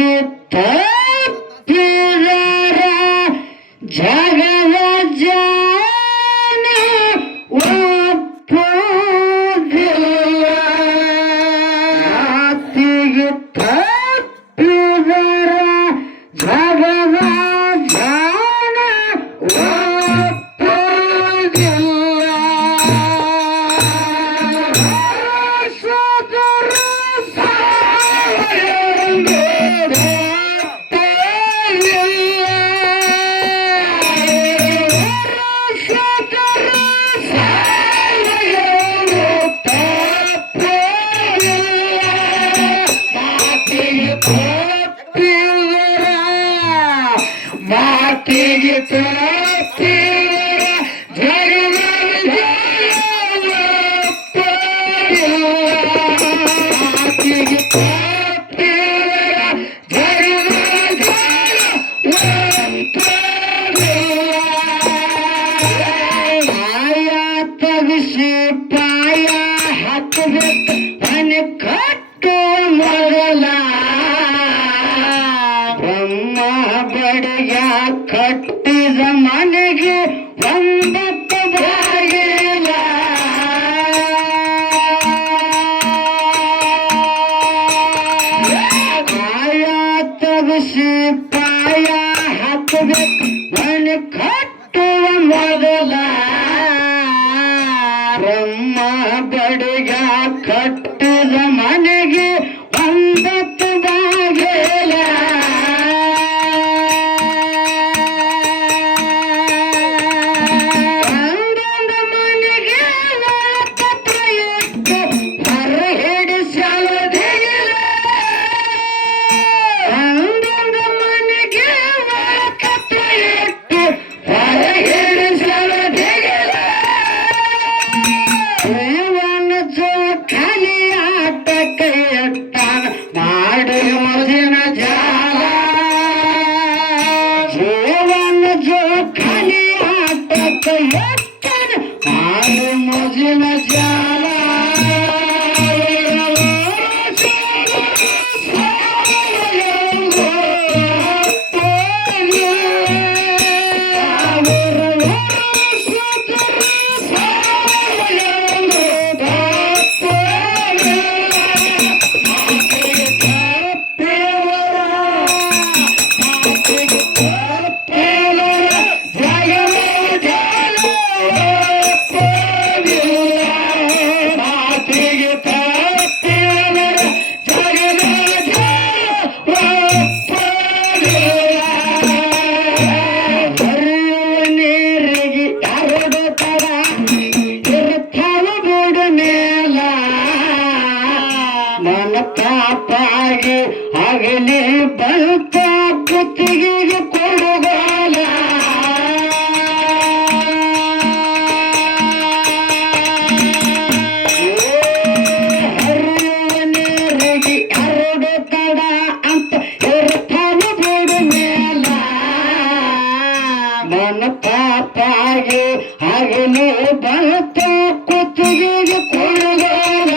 ಮಾತಿಗೆ ತಪ್ಪಿದರ ಜಗದ ಜಾನ ಒಪ್ಪುವುದಿಲ್ಲ. ಮಾತಿಗೆ ತಪ್ಪಿದರ ಜಗದ ಜಾನ ಒಪ್ಪುವುದಿಲ್ಲ. ಮಾತಿಗೆ ತಪ್ಪಿದರ ಜಗದ ಮಾತಿಗೆ ತಪ್ಪಿದರ ಜಗದ ಪಾಯ ತಗಿಸಿ ಪಾಯ ಹಾಕಬೇಕು ಮನೆ ಕಟ್ಟುವ ಮೊದಲ ಬ್ರಹ್ಮ ಬಡಿಯ ಕಟ್ಟಿದ ಮನೆಗೆ ಒಂಬತ್ತು ಬಾಗಿಲ. ಪಾಯ ತಗಿಸಿ ಪಾಯ ಹಾಕಬೇಕು ಮನೆ ಕಟ್ಟುವ ಮೊದಲ ಬ್ರಹ್ಮ ಬಡಿಯ ಕಟ್ಟಿದ ಮನೆಗೆ ಒಂಬತ್ತು ಬಾಗಿಲ. ಪಾಪಾಗಿ ಆಗಲಿ ಬಂತ ಕುತ್ತಿಗೆಗೆ ಕೊಡುಗಾಲ. ಹರಿಯುವ ನೀರಿಗೆ ಎರಡು ತಡ ಅಂತ ಇರ್ತಾನ ಬಿಡು ಮೇಲ. ನನ್ನ ಪಾಪಾಗಿ ಆಗಲಿ ಬಂತ ಕುತ್ತಿಗೆಗೆ ಕೊಡುಗಾಲ.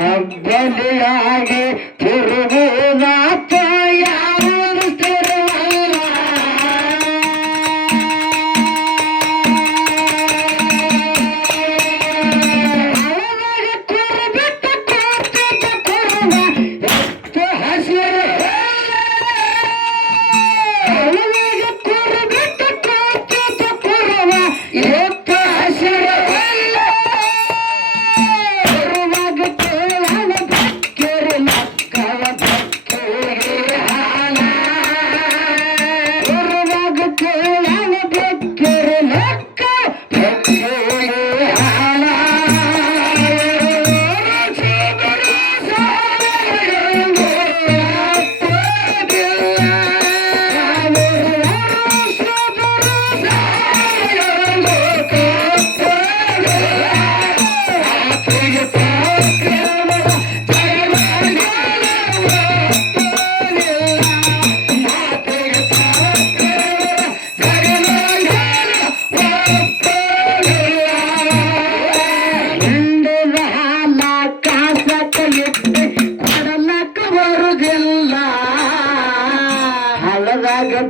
ಹಬ್ಬಲಿಯಾಗಿ ತಿರುಗುದಾತ ಯಾರು ತಿರುವಲ್ಲ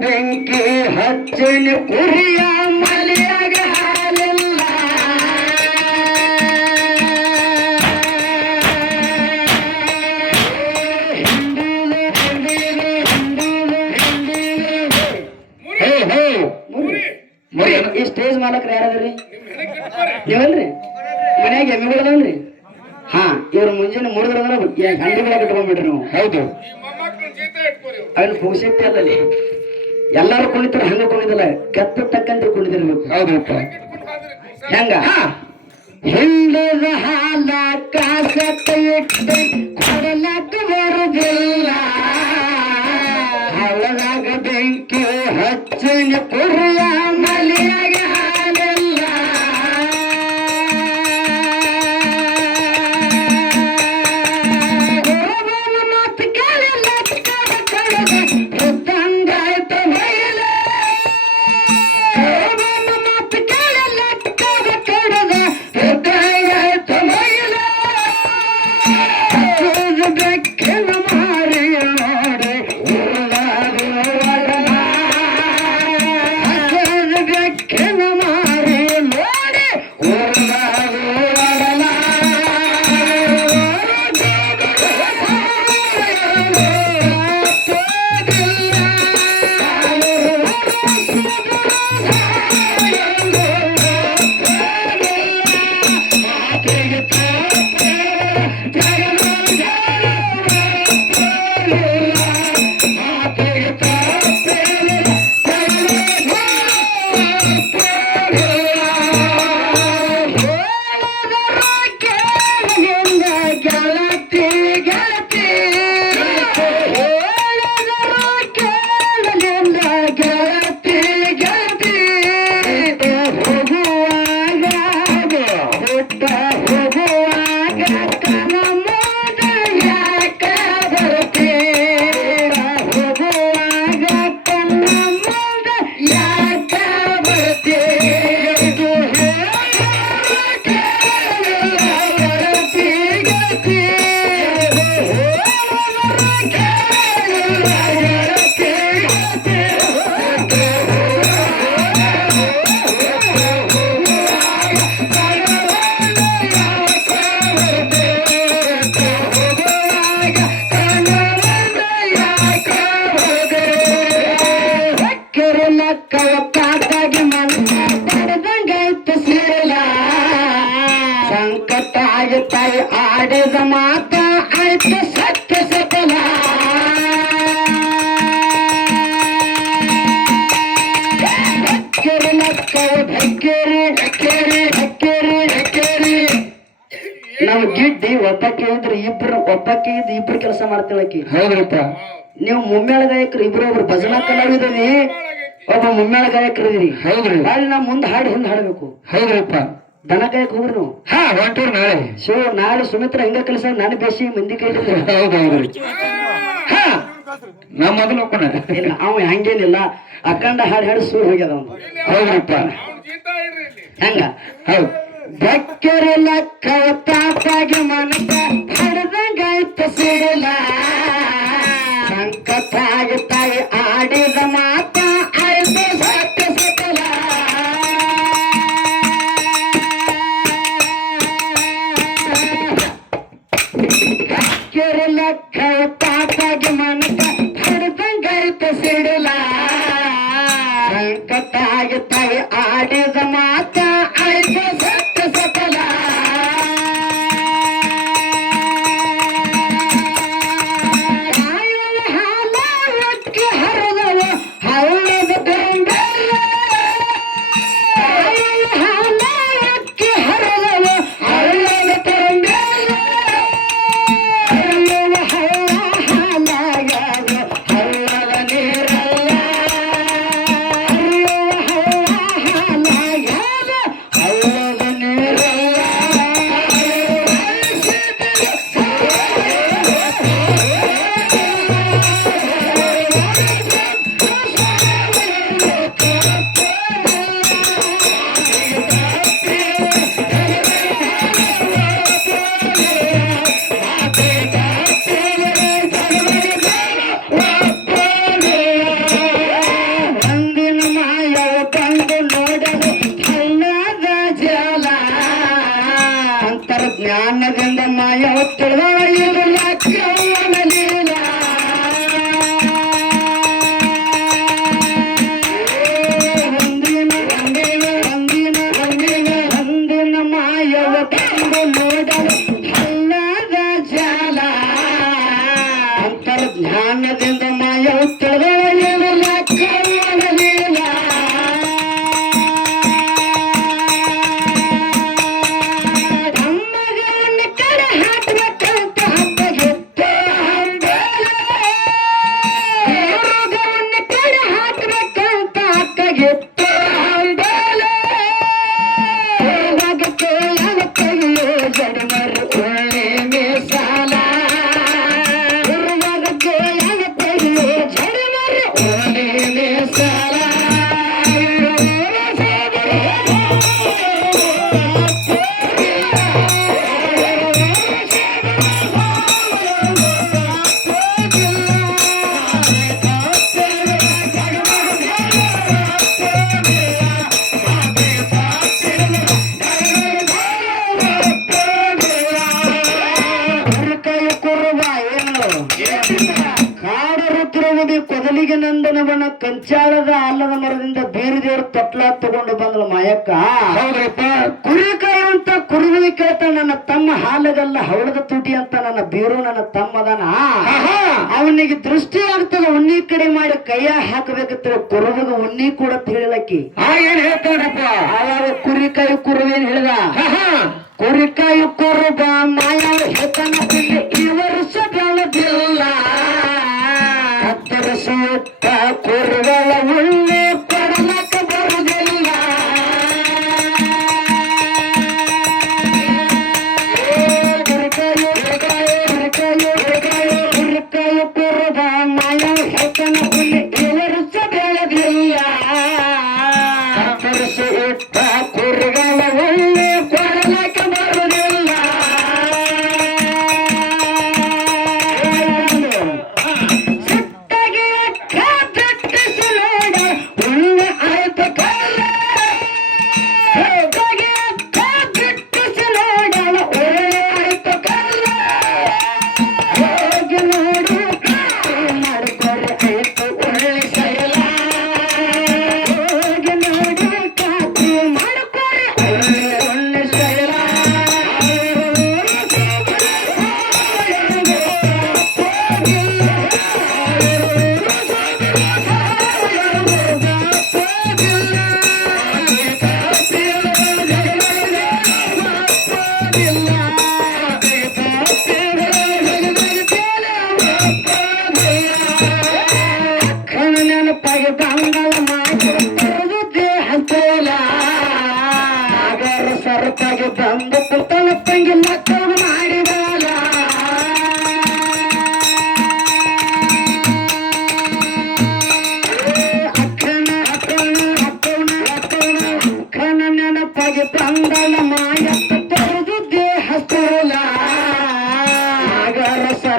ಬೆಂಕಿ ಹಚ್ಚಿನ ಕುರಿಯ ಮಲಿಯಾಗ ಹಾಲಿಲ್ಲ ಈ ಸ್ಟೇಜ್ ಮಾಲಕ್ರು ಯಾರದ್ರಿ ನೀವಲ್ರಿ ಮನ್ಯಾಗ ಎಮ್ಮೆಗಳದವನ್ರಿ ಹಾ ಇವ್ರು ಮುಂಜಾನೆ ಮುರಿದ್ರಂದ್ರ ಹಂಡಿಗಳ ಬಿಟ್ಕೊಂಡ್ಬಿಟ್ರಿ ನೀವು ಹೌದು ಅದನ್ನ ಪುಗ್ಸೆಟ್ಟಿ ಅಲ್ಲಲ್ಲಿ ಎಲ್ಲಾರು ಕುಣಿತಾರ ಹಂಗ ಕುಣಿದಲ್ಲ ಕೆತ್ತ ತಕ್ಕಂತ ಕುಣಿದಿರ್ಬೇಕು ಹೌದಪ್ಪ ಹೆಂಗ ಹಿಂದದ ಹಾಲ ಕಾಸತ್ತ ಇಟ್ಟು ಕೊಡಲಕ್ಕ ಬರುದಿಲ್ಲ ಹಳದಾಗ ಬೆಂಕಿ ಹಚ್ಚಿನ ಕುರಿಯ ಮಲಿಯಾಗ ಹಾಲಿಲ್ಲ ಮಾತು ಕೇಳಿಲ್ಲ ಸಂಕಟ ಆಗುತ್ತಾಯಿ ಆಡಿದ ಮಾತ ಆಯ್ತು ಸತ್ಯ ಸಫಲ ನಾವು ಗಿಡ್ಡಿ ಒಬ್ಬಕ್ಕೆ ಇದ್ರೆ ಒಬ್ಬಕ್ಕೆ ಇದ್ದು ಇಬ್ರು ಕೆಲಸ ಮಾಡ್ತೇಳಕಿ ಹೌದ್ರಪ್ಪ ನೀವು ಮುಮ್ಮೇಳ ಗಾಯಕರು ಇಬ್ರು ಒಬ್ರು ಭಜನಾ ಕಲಾವಿದರಿ ಒಬ್ಬ ಮುಮ್ಮೇಳ ಗಾಯಕರಿದಿರಿ ಹೌದ್ರಿ ಅಲ್ಲಿ ನಾ ಮುಂದೆ ಹಾಡು ಹಿಂದೆ ಹಾಡಬೇಕು ಹೌದ್ರಪ್ಪ ದನ ಕಾಯಕ್ ಹೋಗ್ರಿ ನೀವು ಹಾ ಹೊಂಟೂರ್ ನಾಳೆ ನಾಳೆ ಸುಮಿತ್ರ ಹಿಂಗ ಕೆಲಸ ನಾನು ಬೇಸಿ ಮಂದಿ ಕೈ ಹೌದೌದ್ರಿ ಹಾ ನಾ ಮೊದಲು ಇಲ್ಲ ಅವ ಹಂಗೇನಿಲ್ಲ ಅಖಂಡ ಹಾಡು ಹಾಡು ಸೂರ್ ಹೋಗ್ಯದ ಅವನು ಹೌದ್ರಪ್ಪ ಹೆಂಗ ಹೌದು ಬೆಕ್ಕರಿಲ್ಲ ಕವತಾಗಿ ಮನಸ ಸಿಡಿಲ ಸಂಕಟಾಗಿ ತಾಯಿ ಆಡಿದ ಮಾತ ಆಯ್ತು ಸತ್ಯ ಸಕಲ ಲೆಕ್ಕ ಪಾತಾಗಿ ಮನಕ ಹಡ್ದಂಗಾಯ್ತು ಸಿಡಿಲ ಸಂಕಟಾಗಿ ತಾಯಿ ಆಡಿದ ಮಾತ ಆಯ್ತು ಸತ್ಯ ಸಕಲ ಹಾಲ ಒಟ್ಟಿಗೆ ಹರಿದವ ಹಳ್ಳದ ಬೆಂಬಲ ಹಾಲ ಒಟ್ಟಿಗೆ ಹರಿದವ ಹಳ್ಳದ ಬೆಂಬಲ ಹಳ್ಳದ ಹಾಲಾಗ್ಯಾದ ಹಳ್ಳದ ನೀರಲ್ಲ ಹಾಲಾಗ್ಯಾದ ಹಳ್ಳದ ನೀರಲ್ಲ ಅಂದಿನ ಮಾಯವ ಕಂಡು ನೋಡಲು ಹಳ್ಳದ ಜಲ ಅಂತರ್ಜ್ಞಾನದಿಂದ ಮಾಯವ ತಿಳಿದು ಲಕ್ಷ್ಮಣ ಲೀಲ ಅಂದಿನ ಮಾಯವ ಕಂಡು ನೋಡಲು ಹಳ್ಳದ ಜಲ ಅಂತರ್ಜ್ಞಾನದಿಂದ ಮಾಯವ ತಿಳಿದು ಲಕ್ಷ್ಮಣ ಲೀಲ ಅಮ್ಮಗವನ್ನ ಕಡೆ ಹಾಕಬೇಕಂತ ಹಬ್ಬಗಿತ್ತು ಹುಡುಗವನ್ನ ಕಡೆ ಹಾಕಬೇಕಂತ ಅಕ್ಕಗಿತ್ತು ಹೋಗಕ್ಕೆ ಯಾವ ಕೈಯೋ ಜಡಿಮರು ಒಳ್ಳೆ ಮೀಸಾಲ ಹುಡುಗಕ್ಕೆ ಯಾವ ಕೈಯೋ ಜಡಿಮರು ಒಳ್ಳೆ ಮೀಸಾಲ ಕಾಡರುತ್ತಿರುವುದು ಕೊದಲಿಗೆ ನಂದನವನ ಕಂಚಾಳದ ಆಲದ ಮರದಿಂದ ಬೇರೆ ದೇವರು ತಟ್ಲ ತಗೊಂಡು ಬಂದಳು ಮಾಯಕ್ಕ ಹೌದ್ರಪ್ಪ ಕುರಿಕಾಯಿ ಅಂತ ಕುರುಗುದಿ ಕೇಳ್ತಾನ ನನ್ನ ತಮ್ಮ ಹಾಲಗಲ್ಲ ಹವಳದ ತುಟಿ ಅಂತ ನನ್ನ ಬೀರು ನನ್ನ ತಮ್ಮದನ ಅವನಿಗೆ ದೃಷ್ಟಿ ಆಗ್ತದ ಉಣ್ಣಿ ಕಡೆ ಮಾಡಿ ಕೈಯ ಹಾಕಬೇಕಂತ ಕುರುಬಗ ಉಣ್ಣಿ ಕೂಡ ತಿಳಿಲಕ್ಕಿ ಏನ್ ಹೇಳ್ತಾರಪ್ಪ ಅವಾಗ ಕುರಿಕಾಯಿ ಕುರುವೇನ್ ಹೇಳಿದ ಕುರಿಕಾಯಿ ಕುರುಬ ಮಾಯ ಹೇಳ್ತಾನ ಈ ವರ್ಷ ಬೆಳೆದಿಲ್ಲ ಹತ್ತರಿಸುತ್ತ ಕುರುಗಳ ಉಣ್ಣೆ ಕೊಡಲಕ್ಕ ಬರುವುದಿಲ್ಲ ಕುರಿಕಾಯಿ ಕುರುಬ ಮಾಯ ಹೇಳ್ತಾನ ಈ ವರ್ಷ ಬೆಳೆದಿಲ್ಲ ಹತ್ತರಿಸುತ್ತ ಕುರುಗಳ ಉಣ್ಣೆ ಕೊಡಲಕ್ಕ ಬರುವುದಿಲ್ಲ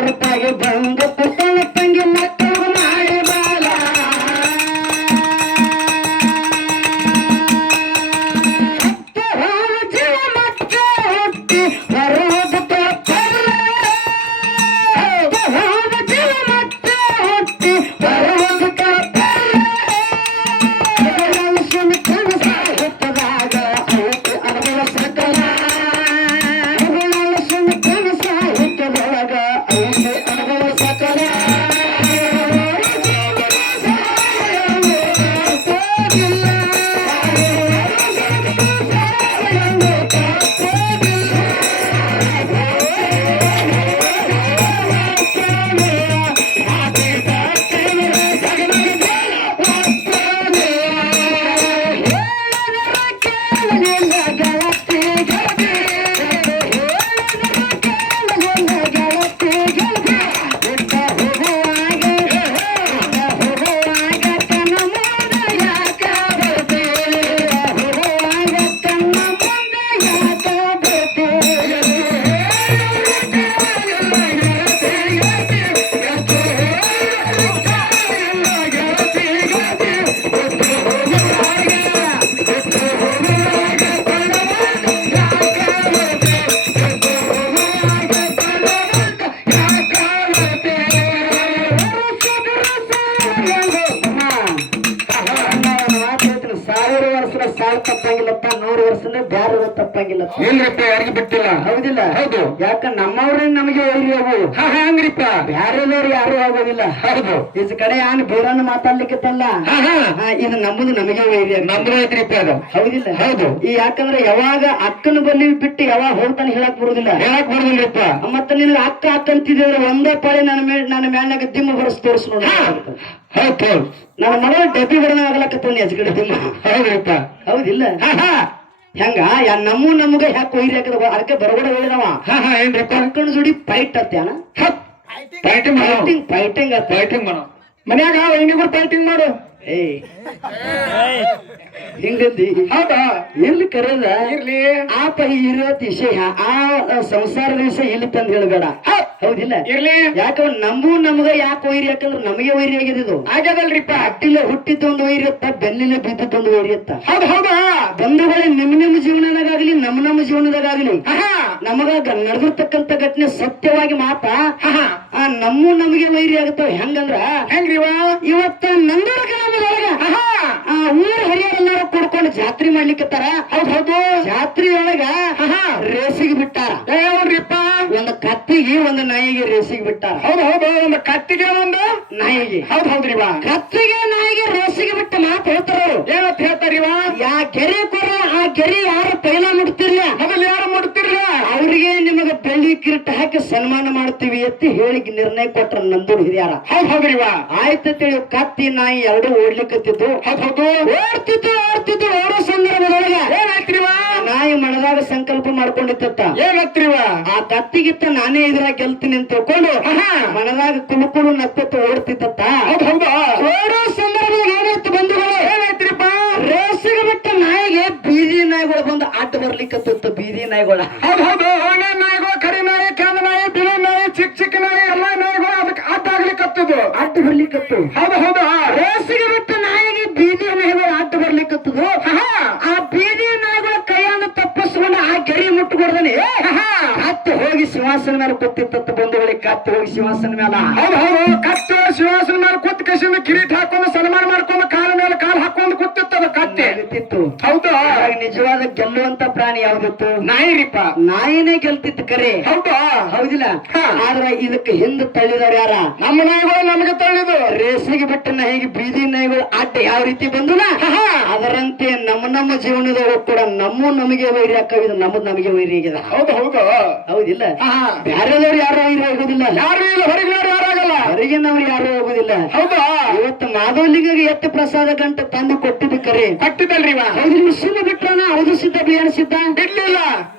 ರೂಪಾಯಿಗೆ ಬಂಗ ಪುಟ್ಟಣ ತಂಗಿ ಮಕ್ಕಳು ಮಾಡಿ ಬಾಲ ಜೀವ ಮಕ್ಕ ಹುಟ್ಟಿ ಬರೋದು ಜೀವ ಮಕ್ಕ ಹುಟ್ಟಿ ಬರೋದು ಸಾಲ ತಪ್ಪಂಗಿಲ್ಲಪ್ಪ 100 ವರ್ಷನೇ ಬ್ಯಾರ ತಪ್ಪಂಗಿಲ್ಲ ಇಲ್ರಿಪ್ಪ ಯಾರಿಗೆ ಬಿಟ್ಟಿಲ್ಲ ಹೌದಿಲ್ಲ ಹೌದು ಯಾಕ ನಮ್ಮವ್ರೇ ನಮಗೆ ವೈರಿ ಅವು ಹಂಗ್ರಿಪ್ಪ ಬ್ಯಾರೆದವ್ರು ಯಾರು ಆಗೋದಿಲ್ಲ ಹೌದು ಈಚ ಕಡೆ ಆನ್ ಬೇರನ್ನ ಮಾತಾಡ್ಲಿಕ್ಕತ್ತಲ್ಲ ಇದು ನಮ್ಮದು ನಮಗೆ ವೈರಿ ನಮ್ದು ಐತ್ರಿಪ್ಪ ಅದು ಹೌದಿಲ್ಲ ಹೌದು ಈ ಯಾಕಂದ್ರೆ ಯಾವಾಗ ಅಕ್ಕನ ಬಲ್ಲಿ ಬಿಟ್ಟು ಯಾವಾಗ ಹೋಗ್ತಾನೆ ಹೇಳಕ್ ಬರುದಿಲ್ಲಪ್ಪ ಮತ್ತೆ ನಿನ್ ಅಕ್ಕ ಅಂತಿದ್ರೆ ಒಂದೇ ಪಾಳಿ ನನ್ನ ಮೇಲ್ನಾಗ ದಿಮ್ಮ ಬರಸ್ ತೋರಿಸ್ ನೋಡ ಹೌದು ನನ್ನ ಮಗ ಡಬ್ಬಿ ಬಡನ ಆಗ್ಲಕತ್ತ ಹೆಚ್ಕಡೆ ದಿಮ್ಮ ಹೌದ್ರಿಪ್ಪ ಹೌದಿಲ್ಲ ಹೆಂಗ ನಮಗ ಯಾಕೆ ವೈರಿ ಹಾಕದ ಅದಕ್ಕೆ ಬರಗಡೆ ಹೇಳಿದವ ಏನ್ರಿ ಅಕ್ಕನ ಜೋಡಿ ಫೈಟ್ ಅತ್ತೇನ ಫೈಟಿಂಗ್ ಮಾಡೋ ಮನ್ಯಾಗ ಇನ್ನಿಬ್ರು ಫೈಟಿಂಗ್ ಮಾಡು ಹಿಂಗಂದಿ ಹೌದಾ ಎಲ್ಲಿ ಕರೆದ ಇರ್ಲಿ ಆಪ ಇರೋತ್ ವಿಷಯ ಆ ಸಂಸಾರದ ವಿಷಯ ಇಲ್ಲಿ ತಂದು ಹೇಳ್ಬೇಡ ಹೌದಿಲ್ಲ ಇರ್ಲಿ ಯಾಕಂದ್ರೆ ನಮಗ ಯಾಕೆ ವೈರಿ ಯಾಕಂದ್ರೆ ನಮಗೆ ವೈರಿ ಆಗಿದ್ದು ಆಗ್ಯದಲ್ರಿಪ್ಪ ಅಟ್ಟಿಲೆ ಹುಟ್ಟಿದ್ದೊಂದು ವೈರಿ ಇತ್ತ ಬೆನ್ನಿಲೆ ಬಿದ್ದೊಂದು ವೈರಿ ಇತ್ತ ಹೌದು ಹೌದಾ ಬಂಧುಗಳೇ ನಿಮ್ಮ ಜೀವನದಾಗಲಿ ನಮ್ಮ ಜೀವನದಾಗಲಿ ನಮಗ ನಡೆದಿರ್ತಕ್ಕಂಥ ಘಟನೆ ಸತ್ಯವಾಗಿ ಮಾತ ನಮಗೆ ವೈರಿ ಆಗುತ್ತವ ಹೆಂಗಂದ್ರ ಹೆಂಗ್ರಿವ ಇವತ್ತ ನಂದೂರ ಗ್ರಾಮದೊಳಗ ಊರ ಹಿರಿಯರೆಲ್ಲರೂ ಕೂಡ್ಕೊಂಡು ಜಾತ್ರೆ ಮಾಡ್ಲಿಕ್ಕತ್ತಾರ ಹೌದು ಜಾತ್ರೆ ಒಳಗ ರೇಸಿಗೆ ಬಿಟ್ಟಾರ ಯಾವ್ರಿಪ್ಪ ಒಂದು ಕತ್ತಿಗೆ ಒಂದು ನಾಯಿಗೆ ರೇಸಿಗೆ ಬಿಟ್ಟಾರ ಹೌದು ಒಂದು ಕತ್ತಿಗೆ ಒಂದು ನಾಯಿಗೆ ಹೌದ್ರಿವ ಕತ್ತಿಗೆ ನಾಯಿಗೆ ರೇಸಿಗೆ ಬಿಟ್ಟ ಮಾತು ಹೇಳ್ತಾರ ಏನಂತ ಹೇಳ್ತಾರಿವ ಯಾ ಗೆರೆ ಕೊರ ಆ ಗೆರೆ ಯಾರು ಪೈಲ ಮುಡ್ತಿರ್ಲ ಮೊದಲು ಯಾರು ಮುಡ್ತಿರ್ಲ ಅವ್ರಿಗೆ ನಿಮಗೆ ಬೆಳ್ಳಿ ಕಿರೀಟ ಹಾಕಿ ಸನ್ಮಾನ ಮಾಡ್ತೀವಿ ಅಂತ ಹೇಳಿ ನಿರ್ಣಯ ಕೊಟ್ರ ನಂದೂರು ಹಿರಿಯಾರ ಹೌದ್ರಿವ ಆಯ್ತು ತಿಳಿ ಕತ್ತಿ ನಾಯಿ ಎರಡು ಓಡ್ಲಿಕ್ಕತ್ತಿದ್ದು ಹೌದು ಓಡ್ತಿದ್ದು ಓಡೋ ಸಂದರ್ಭದೊಳಗ ಏನಾಯ್ತ್ರಿವ ನಾಯಿ ಮನದಾಗ ಸಂಕಲ್ಪ ಮಾಡ್ಕೊಂಡಿತ್ತ ಏನತ್ರಿವ ಆ ಕತ್ತಿಗಿತ್ತ ನಾನೇ ಇದ್ರ ಗೆಲ್ತೀನಿ ಅಂತ ತಿಳ್ಕೊಂಡು ಮನದಾಗ ಕುಳುಕುಳು ನಕ್ಕತ್ತು ಓಡ್ತಿತ್ತ ಓಡೋ ಸಂದರ್ಭದಾಗ ಏನಾಯ್ತು ಬಂಧುಗಳು ಏನಾಯ್ತ್ರಿಪ್ಪ ರೇಸಿಗೆ ಬಿಟ್ಟ ನಾಯಿಗೆ ಬೀದಿ ನಾಯಿಗಳು ಬಂದು ಅಡ್ಡ ಬರ್ಲಿಕ್ಕತ್ತ ಬೀದಿ ನಾಯಿಗಳ ಹೌದು ಒಣ ನಾಯಿಗಳು ಕರಿ ನಾಯಿ ಕಂದ ನಾಯಿ ಬಿಳಿ ನಾಯಿ ಚಿಕ್ಕ ನಾಯಿ ಎಲ್ಲಾ ನಾಯಿಗಳು ಅದಕ್ಕೆ ಅಡ್ಡ ಆಗ್ಲಿಕ್ಕತ್ತದು ಅಡ್ಡ ಬರ್ಲಿಕ್ಕತ್ತು ಹೌದು ರೇಸಿಗೆ ಬಿಟ್ಟ ನಾಯಿಗೆ ಬೀದಿ ನಾಯಿಗಳು ಅಡ್ಡ ಬರ್ಲಿಕ್ಕತ್ತದು ಆ ಬೀದಿ ನಾಯಿಗಳ ಕೈಯನ್ನು ತಪ್ಪಿಸ್ಕೊಂಡು ಆ ಗೆರಿ ಮುಟ್ಟುಕೊಡ್ದಾನೆ ಕತ್ತು ಹೋಗಿ ಸಿಂಹಾಸನ ಮೇಲೆ ಕೂತಿತ್ತ ಬಂಧುಗಳಿಗೆ ಕತ್ತು ಹೋಗಿ ಸಿಂಹಾಸನ ಮೇಲೆ ಹೌದು ಕತ್ತು ಸಿಂಹಾಸನ ಮೇಲೆ ಕೂತ್ ಕಸಿಂದ ಕಿರೀಟ ಹಾಕೊಂಡು ಸನ್ಮಾನ ಮಾಡ್ಕೊಂಡು ಕಾಲ ಮೇಲೆ ಕಾಲು ಹಾಕೊಂಡು ಕೂತಿತ್ತದ ಕತ್ತೆ ಹೌದು ನಿಜವಾದ ಗೆಲ್ಲುವಂತ ಪ್ರಾಣಿ ಯಾವ್ದಿತ್ತು ನಾಯಿರಿಪ್ಪ ನಾಯಿನೇ ಗೆಲ್ತಿತ್ತು ಕರೆ ಹೌದಿಲ್ಲ ಆದ್ರ ಇದಕ್ಕೆ ಹಿಂದೆ ತಳ್ಳಿದವ್ರು ಯಾರ ನಮ್ಮ ನಾಯಿಗಳು ನಮಗೆ ತಳ್ಳಿದು ರೇಸಿಗೆ ಬಿಟ್ಟ ನಾಯಿಗೆ ಬೀದಿ ನಾಯಿಗಳು ಅಡ್ಡ ಯಾವ ರೀತಿ ಬಂದುನ ಅದರಂತೆ ನಮ್ಮ ಜೀವನದೊಳಗೂ ಕೂಡ ನಮಗೆ ವೈರಿ ಹಾಕಿದ ನಮಗೆ ವೈರಿ ಆಗಿದೆ ಹೌದಿಲ್ಲ ಬ್ಯಾರೆದವ್ರು ಯಾರು ವೈರಿ ಆಗೋದಿಲ್ಲ ಯಾರು ಇಲ್ಲ ಹೊರಗಿನವ್ರು ಯಾರಾಗಲ್ಲ ಹೊರಗಿನವ್ರು ಯಾರು ಹೋಗುದಿಲ್ಲ ಹೌದಾ ಇವತ್ತು ಮಾಧವಲಿಂಗಗೆ ಎತ್ತು ಪ್ರಸಾದ ಗಂಟ ತಂದು ಕೊಟ್ಟಿದ್ದು ಕರೆ ಕಟ್ಟಿದಲ್ರಿ ಸಿದ್ಧ ಬಿಟ್ರನ ಹೌದು ಸಿದ್ಧ ಬಿಯಾಣ ಸಿದ್ಧ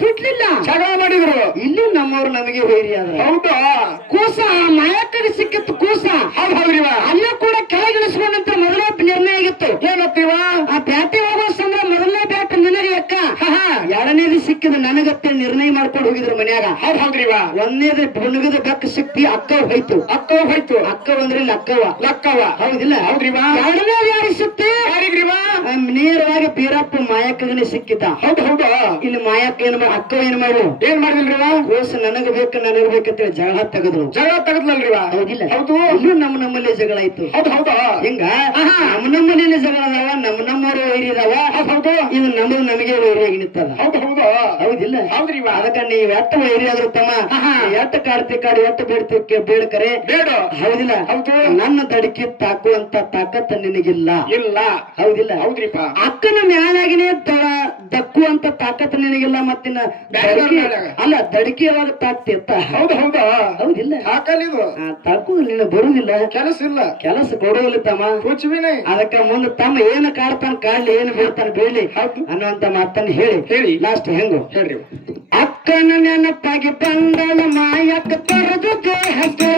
ಬಿಡ್ಲಿಲ್ಲ ಜಗಳ ಮಾಡಿದ್ರು ಇಲ್ಲಿ ನಮ್ಮವ್ರು ನಮಗೆ ವೈರಿ ಆದ್ರೆ ಹೌದಾ ಕೂಸ ಮಾಯಕ್ಕಗೆ ಸಿಕ್ಕಿತ್ತು ಕೂಸ ಹೌದ್ರಿವ ಅಲ್ಲೂ ಕೂಡ ಕೆಳಗಿಳಿಸ್ಕೊಂಡಂತ ಮೊದಲ ನಿರ್ಣಯ ಆಗಿತ್ತು ಏನತ್ತೀವ ಆ ಬ್ಯಾಟಿ ಹೋಗೋ ಸಂದ್ರ ಮೊದಲನೇ ಬ್ಯಾಟ್ ನನಗೆ ಅಕ್ಕ ಎರಡನೇದು ಸಿಕ್ಕ ಸಿಕ್ಕಿದ ನನಗತ್ತೆ ನಿರ್ಣಯ ಮಾಡ್ಕೊಂಡು ಹೋಗಿದ್ರು ಮನ್ಯಾಗ. ಹೌದ್ರಿವಾ. ಒಂದೇದ ಬುಣಗದ ಬೆಕ್ಕ ಸಿಕ್ತಿ ಅಕ್ಕವ್ ಹೋಯ್ತು. ಅಕ್ಕವ್ ಅಂದ್ರೆ ಲಕ್ಕವ ಹೌದಿಲ್ಲ. ಹೌದ್ರಿವಾ. ಎರಡನೇ ಯಾರಿಗೆ ಸಿಕ್ತಿ? ಯಾರಿಗ್ರಿವಾ? ನೇರವಾಗಿ ಬೀರಪ್ಪ ಮಾಯಕ್ಕಗನೆ ಸಿಕ್ಕಿದ್ದ. ಹೌದು. ಇಲ್ಲಿ ಮಾಯಕ್ಕ ಅಕ್ಕವ ಏನ್ ಮಾಡು ಏನ್ ಮಾಡಿದ್ರಿವಾ? ಕೋಸ ನನಗ ಬೇಕಂತೇಳಿ ಜಗಳ ತೆಗದ್ಲಲ್ರಿವಾ? ಹೌದಿಲ್ಲ. ಹೌದು. ಇಲ್ಲೂ ನಮ್ಮಲ್ಲಿ ಜಗಳ ಆಯ್ತು. ಹೌದು. ಹಿಂಗ ನಮ್ಮನೇಲಿ ಜಗಳ ಅದಾವ, ನಮ್ಮವ್ರ ವೈರಿ ಇದಾವ. ಹೌದು. ಇದು ನಮಗೆ ವೈರಿಯಾಗಿ ನಿಂತದ. ಹೌದಿಲ್ಲ. ಹೌದ್ರಿವಾ. ಅದಕ್ಕ ನೀವ್ ಎಟ್ಟ ವೈರಿ ಆದ್ರು ತಮ್ಮ, ಎಟ್ಟ ಕಾಡು ಎಟ್ಟ ಬೇಡ್ಕರೆ ಬೇಡ. ಹೌದಿಲ್ಲ. ಹೌದು. ನನ್ನ ದಡಿಕೆ ತಾಕುವಂತ ತಾಕತ್ತ ನಿನಗಿಲ್ಲ. ಇಲ್ಲ. ಹೌದಿಲ್ಲ. ಹೌದ್ರಿಪ್ಪ. ಅಕ್ಕನ ಮ್ಯಾಲಾಗಿನೇ ದಕ್ಕುವಂತ ತಾಕತ್ತ ನಿನಗಿಲ್ಲ. ಮತ್ತಿನ ಅಲ್ಲ ದಡಿಕೆ ಯಾವಾಗ ತಾಕ್ತಿತ್ತ? ಹೌದಿಲ್ಲ. ತಾಕು ನಿನ್ನ ಬರುದಿಲ್ಲ. ಕೆಲಸ ಕೊಡುವುದಿಲ್ಲ ತಮ್ಮ. ಅದಕ್ಕ ಮುಂದೆ ತಮ್ಮ ಏನ ಕಾಡ್ತಾನ ಕಾಡ್ಲಿ, ಏನು ಬೀಳ್ತಾನ ಬೀಳ್ಲಿ ಅನ್ನುವಂತ ಮಾತನ್ನ ಹೇಳಿ ಲಾಸ್ಟ್ ಹೆಂಗು ಹೇಳ್ರಿ. ಅಕ್ಕನ ನೆನಪಾಗಿ ಬಂದಳ ಮಾಯಕ್ಕ ತೊರೆದು ದೇಹಕ್ಕೆ